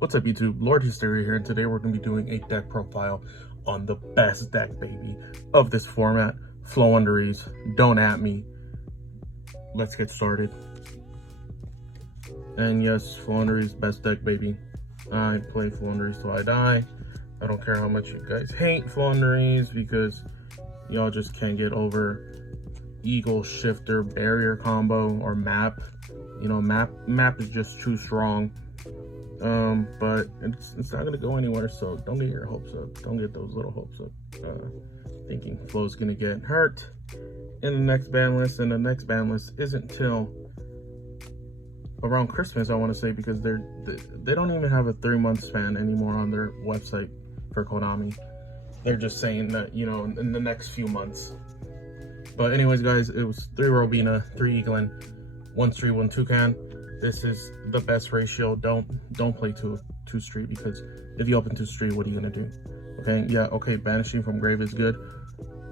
What's up YouTube, Lord Hysteria here, and today we're going to be doing a deck profile on the best deck, baby, of this format, Floowandereeze. Don't at me. Let's get started. And yes, Floowandereeze, best deck, baby. I play Floowandereeze till I die. I don't care how much you guys hate Floowandereeze because y'all just can't get over Eagle, Shifter, Barrier combo, or Map. You know, Map is just too strong. But it's not gonna go anywhere, so don't get your hopes up. Don't get those little hopes up, thinking Flow's gonna get hurt in the next ban list. And the next ban list isn't till around Christmas, I want to say, because they don't even have a 3-month span anymore on their website for Konami. They're just saying that, you know, in the next few months. But anyways, guys, it was 3 Robina, 3 Eaglin, 1 Street, 1 Toucan. This is the best ratio. Don't play two street, because if you open 2 street, what are you gonna do? Okay, yeah, okay, banishing from grave is good,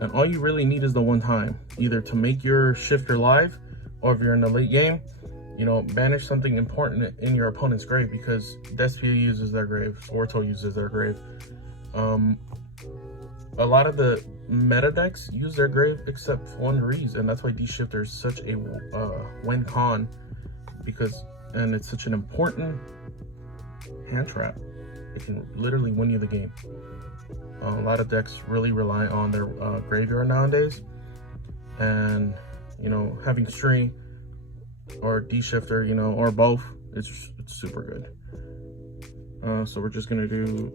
and all you really need is the one time, either to make your shifter live, or if you're in the late game, you know, banish something important in your opponent's grave, because Despia uses their grave, Orto uses their grave. A lot of the meta decks use their grave except Floowandereeze, and that's why D-Shifter is such a win con, because it's such an important hand trap. It can literally win you the game. A lot of decks really rely on their graveyard nowadays, and you know, having String or D-Shifter, you know, or both, it's super good. So we're just gonna do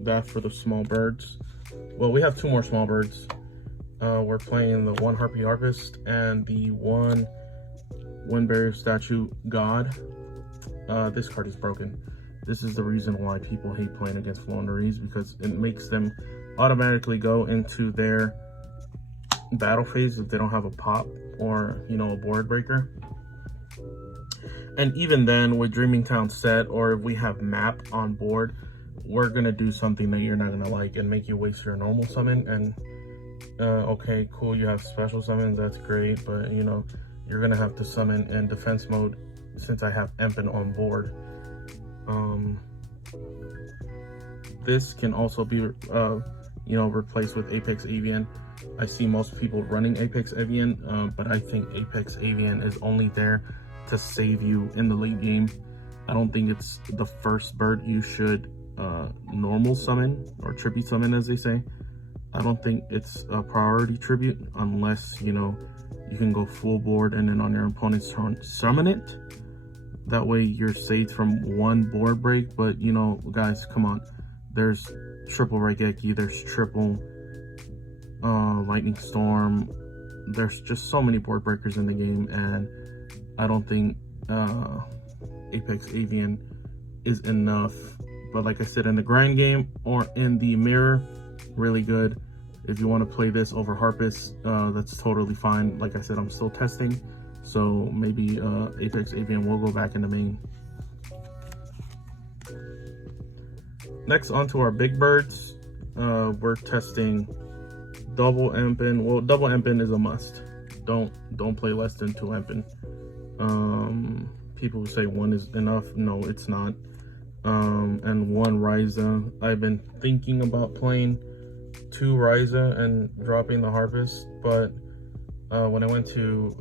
that for the small birds. Well, we have 2 more small birds. We're playing the 1 Harpy Harvest and the 1 Barrier Statue God. This card is broken. This is the reason why people hate playing against Floowandereeze, because it makes them automatically go into their battle phase if they don't have a pop or, you know, a board breaker. And even then, with Dreaming Town set, or if we have Map on board, we're gonna do something that you're not gonna like and make you waste your normal summon. And okay, cool, you have special summons, that's great, but you know, you're gonna have to summon in defense mode since I have Empen on board. This can also be you know, replaced with Apex Avian. I see most people running Apex Avian, but I think Apex Avian is only there to save you in the late game. I don't think it's the first bird you should normal summon, or tribute summon as they say. I don't think it's a priority tribute unless, you know, you can go full board and then on your opponent's turn summon it. That way you're saved from 1 board break. But you know, guys, come on, there's triple Raigeki, there's triple Lightning Storm, there's just so many board breakers in the game, and I don't think Apex Avian is enough. But like I said, in the grind game or in the mirror, really good. If you want to play this over Harpist, that's totally fine. Like I said, I'm still testing, so maybe Apex Avian will go back in the main. Next, onto our big birds. We're testing double Empen. Well, double Empen is a must. Don't play less than 2 Empen. People who say 1 is enough, no, it's not. And 1 Ryza. I've been thinking about playing 2 Ryza and dropping the Harvest, but when I went to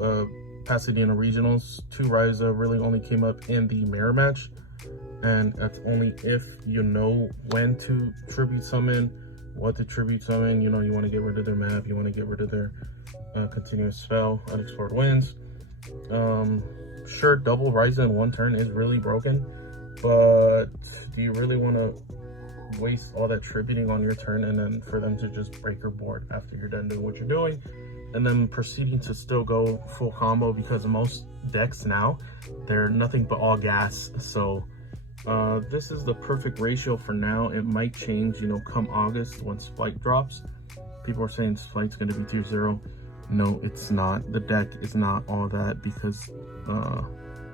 Pasadena Regionals, 2 Ryza really only came up in the mirror match, and that's only if you know when to tribute summon, what to tribute summon. You know, you want to get rid of their map, you want to get rid of their continuous spell, unexplored winds. Sure, double Ryza in 1 turn is really broken, but do you really want to waste all that tributing on your turn and then for them to just break your board after you're done doing what you're doing, and then proceeding to still go full combo? Because most decks now, they're nothing but all gas. So this is the perfect ratio for now. It might change, you know, come August when Spike drops. People are saying Spike's going to be tier 0. No, it's not. The deck is not all that, because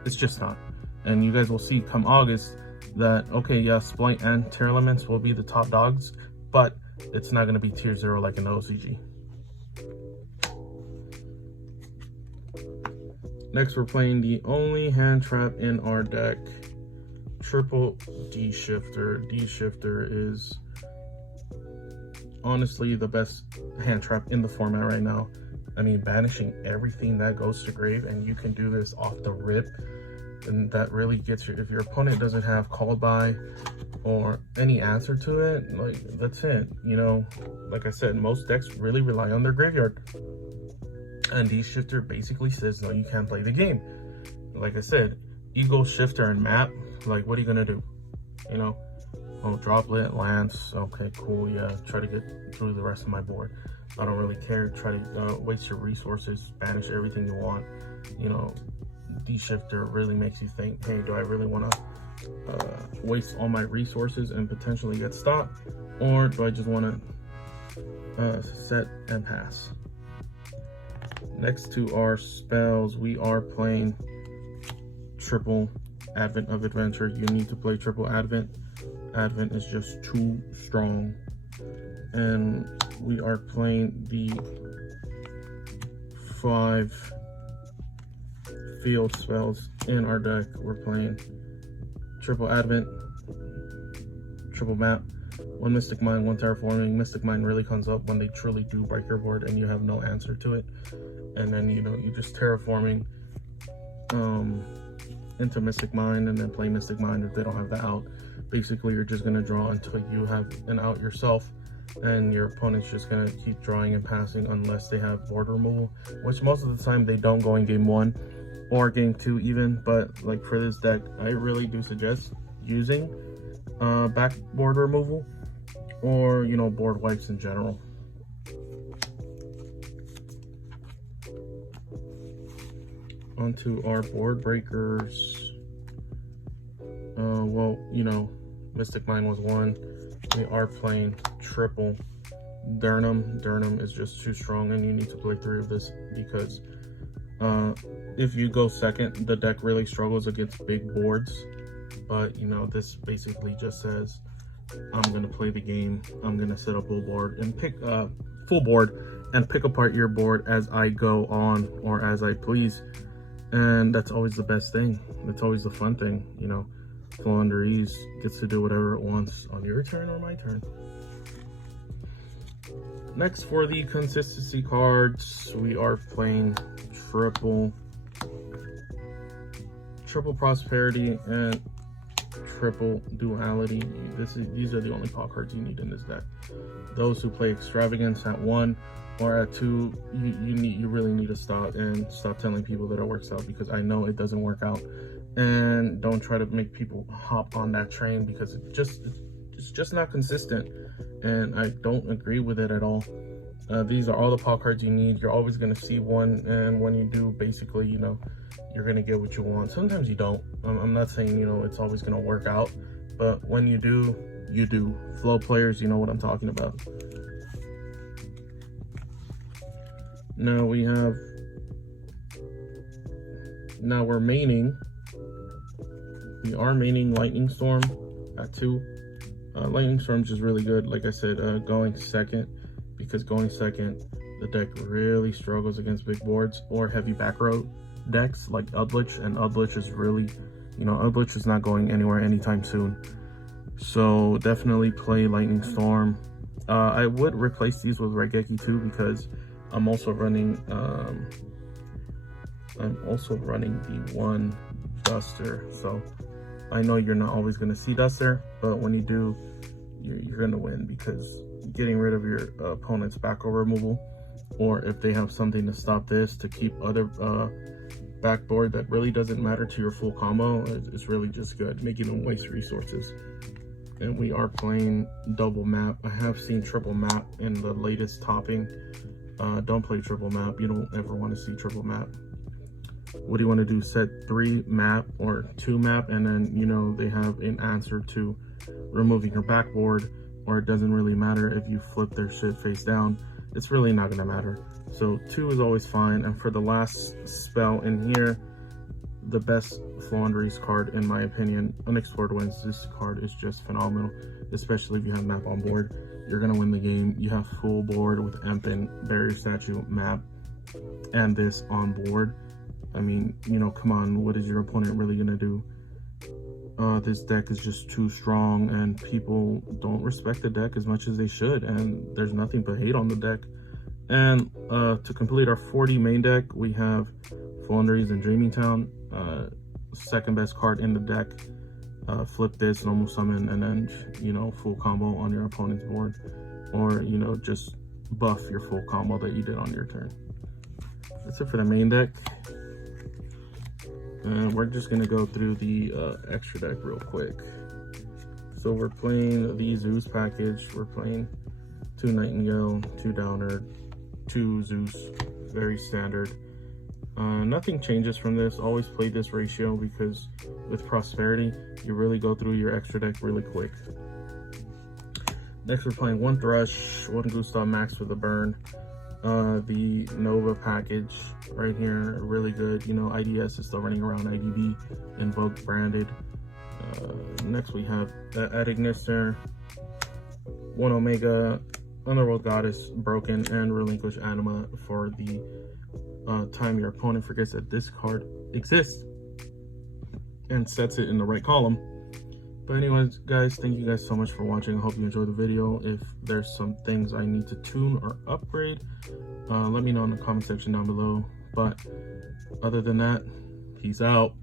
it's just not. And you guys will see come August that, okay, yeah, Splight and Tearlaments will be the top dogs, but it's not going to be tier 0 like in the OCG. Next, we're playing the only hand trap in our deck, triple D shifter. D shifter is honestly the best hand trap in the format right now. I mean, banishing everything that goes to grave, and you can do this off the rip, and that really gets you. If your opponent doesn't have called by or any answer to it, like, that's it. You know, like I said, most decks really rely on their graveyard, and D shifter basically says, no, you can't play the game. Like I said, Eagle, Shifter, and Map, like, what are you gonna do? You know, oh, Droplet, Lance, okay, cool, yeah, try to get through the rest of my board. I don't really care. Try to waste your resources, banish everything you want. You know, D-Shifter really makes you think, hey, do I really want to waste all my resources and potentially get stopped? Or do I just want to set and pass? Next to our spells, we are playing triple Advent of Adventure. You need to play triple Advent. Advent is just too strong. And we are playing the 5 field spells in our deck. We're playing triple Advent, triple Map, 1 Mystic Mine, 1 Terraforming. Mystic Mine really comes up when they truly do break your board and you have no answer to it. And then, you know, you just terraforming into Mystic Mine and then play Mystic Mine if they don't have the out. Basically, you're just going to draw until you have an out yourself, and your opponent's just going to keep drawing and passing unless they have board removal, which most of the time they don't go in game 1 or game 2 even. But like for this deck, I really do suggest using backboard removal or, you know, board wipes in general. Onto our board breakers. Well, you know, Mystic Mine was 1. We are playing triple Durnum. Durnum is just too strong, and you need to play 3 of this because if you go second, the deck really struggles against big boards. But, you know, this basically just says, I'm going to play the game. I'm going to set up full board and pick full board and pick apart your board as I go on or as I please. And that's always the best thing. That's always the fun thing, you know. Floowandereeze gets to do whatever it wants on your turn or my turn. Next, for the consistency cards, we are playing triple Prosperity and triple Duality. These are the only pop cards you need in this deck. Those who play Extravagance at 1 or at 2, you really need to stop telling people that it works out, because I know it doesn't work out. And don't try to make people hop on that train, because it's just not consistent, and I don't agree with it at all. These are all the pop cards you need. You're always going to see one, and when you do, basically, you know, you're going to get what you want. Sometimes you don't. I'm not saying, you know, it's always going to work out, but when you do, you do. Flow players, you know what I'm talking about. Now we're maining. We are maining Lightning Storm at 2. Lightning Storm's just really good. Like I said, going second, because going second, the deck really struggles against big boards or heavy back row decks like Eldritch, and Eldritch is really, you know, Eldritch is not going anywhere anytime soon. So definitely play Lightning Storm. I would replace these with Regeki too, because I'm also running the 1 Duster. So I know you're not always going to see Duster, but when you do, you're going to win, because getting rid of your opponent's back row removal, or if they have something to stop this to keep other backboard that really doesn't matter to your full combo, is really just good, making them waste resources. And we are playing double Map. I have seen triple Map in the latest topping. Don't play triple Map. You don't ever want to see triple Map. What do you want to do? Set 3 Map or 2 Map, and then, you know, they have an answer to removing your backboard, or it doesn't really matter if you flip their shit face down. It's really not going to matter. So 2 is always fine. And for the last spell in here, the best Floowandereeze card, in my opinion, Unexplored Winds. This card is just phenomenal, especially if you have Map on board. You're going to win the game. You have full board with Empen, Barrier Statue, Map, and this on board. I mean, you know, come on, what is your opponent really going to do? this deck is just too strong and people don't respect the deck as much as they should, and there's nothing but hate on the deck. And to complete our 40 main deck, we have Floowandereeze and Dreaming Town, second best card in the deck. Flip this, normal summon, and then, you know, full combo on your opponent's board, or, you know, just buff your full combo that you did on your turn. That's it for the main deck. And we're just gonna go through the extra deck real quick. So we're playing the Zeus package. We're playing 2 Nightingale, 2 Downer, 2 Zeus, very standard. Nothing changes from this. Always play this ratio because with Prosperity, you really go through your extra deck really quick. Next, we're playing 1 Thrush, 1 Gustav Max for the burn. The Nova package right here, really good. You know, IDS is still running around, IDB, Invoke branded. Next, we have at Ignister, 1 Omega, Underworld Goddess, Broken, and Relinquish Anima for the time your opponent forgets that this card exists and sets it in the right column. But anyways, guys, thank you guys so much for watching. I hope you enjoyed the video. If there's some things I need to tune or upgrade, let me know in the comment section down below. But other than that, peace out.